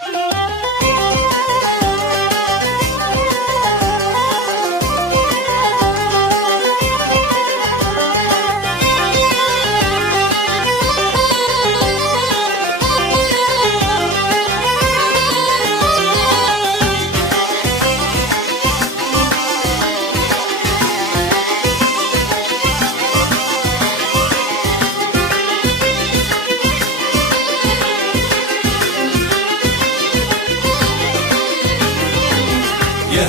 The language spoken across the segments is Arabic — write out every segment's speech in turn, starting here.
يا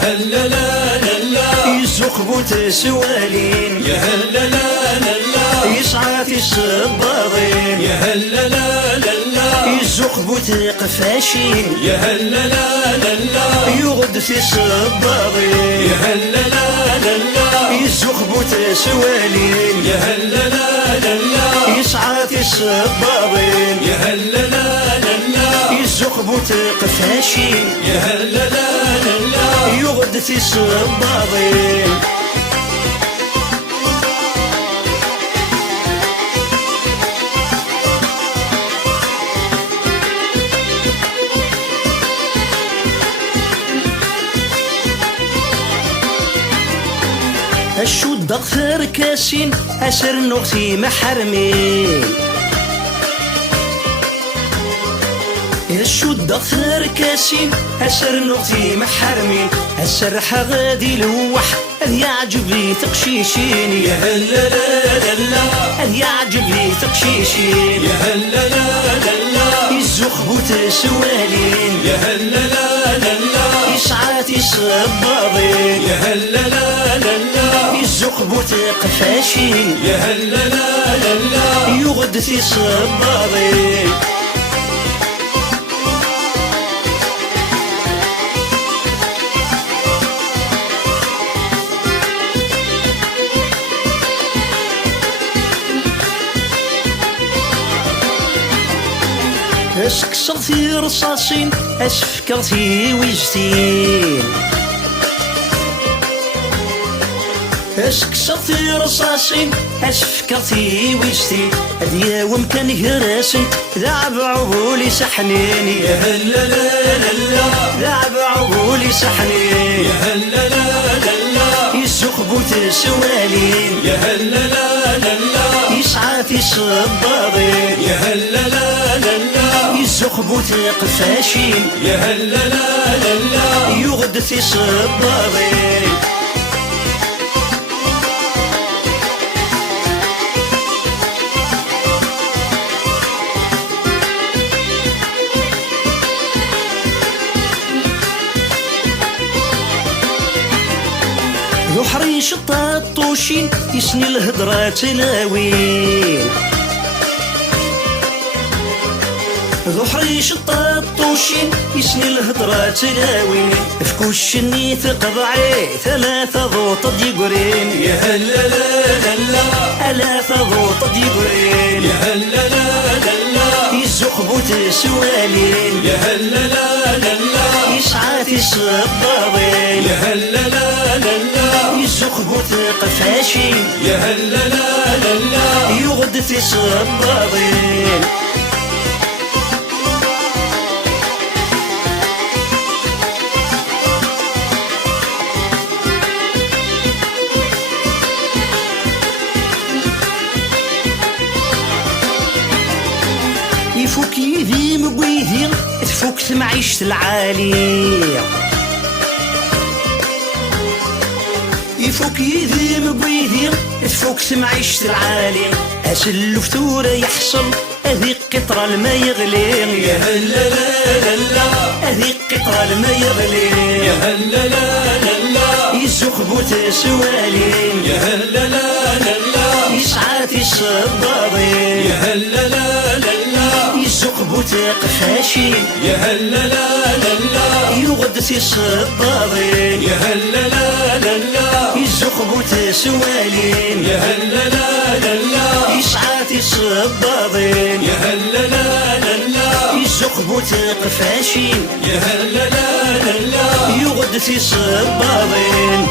هلا لا لا لا يزخبوت سوالين، يا هلا لا لا لا يسعى في الصباغين، يا هلا لا لا لا يزخبوت قفاشين، يا هلا لا لا لا يغد في الصباغين، يا هلا لا لا لا يزخبوت سوالين، يا هلا لا لا لا يسعى في الصباغين، يا هلا لا لا لا يزخبوت قفاشين، يا هلا لا لا لا يغد في الصباغين. الشود غثر كاسين أسر نغتي محرمين، الشود غثر كاسين أسر نغتي محرمين، السرحة غادي لوح أذ يعجب لي تقشيشين، يا هلا لا لا لا أذ يعجب لي تقشيشين، يا هلا لا لا لا يزخبوت سوالين، يا هلا لا لا لا يسعى الصباغين، يا هلا لا لا لا يزخبوت قفاشين، يا هلا لا لا لا يغد في الصباغين. اسكسر في رصاصين اسفكر في وجتين، اسكسر في رصاصين اسفكر في وجتين، هديا ومكان يهراسن ذعب عبولي سحنين، يا هلا لا لا لا ذعب عبولي سحنين، يا هلا لا لا لا يزخبوت سوالين، يا هلا لا لا لا يسعى في الصباغين، يا هلا لا لا لا يزخبوت قفاشين، يا هلا لا لا لا يغد في الصباغين. ذو حريش الطاطوشين يسني الهضرة تلاوين، ذو حريش الطاطوشين يسني الهضرة تلاوين، في كوش النيث قضعي ثلاثة ضوط ديقرين، يا هلا لا لا لا ثلاثة ضوط ديقرين، يا هلا لا لا لا يزخبوت سوالين، يا هلا لا لا لا يسعى في الصباغين، يا هلا لا لا لا يزخبوت قفاشين، يا هلا لا لا لا يغد في الصباغين. يفوك يدي مقويدي تفوك معيشة العالية، يفوك يدي مقويدي تفوك معيشة العالية، اسلو فتورة يحصل هذي قطرة الماء يغلي، يا هلا لا لا لا هذي قطرة الماء يغلي، يا هلا لا لا لا يزخبوت سوالين، يا هلا لا لا لا يسعى في الصباغين، يا هلا لا لا لا يزخبوت قفاشين، يا هلا لا لا لا يغد في الصباغين، يا هلا لا لا لا يزخبوت سوالين، يا هلا لا لا لا يسعى في الصباغين، يا هلا لا لا لا يزخبوت قفاشين، يا هلا لا لا لا يغد في الصباغين.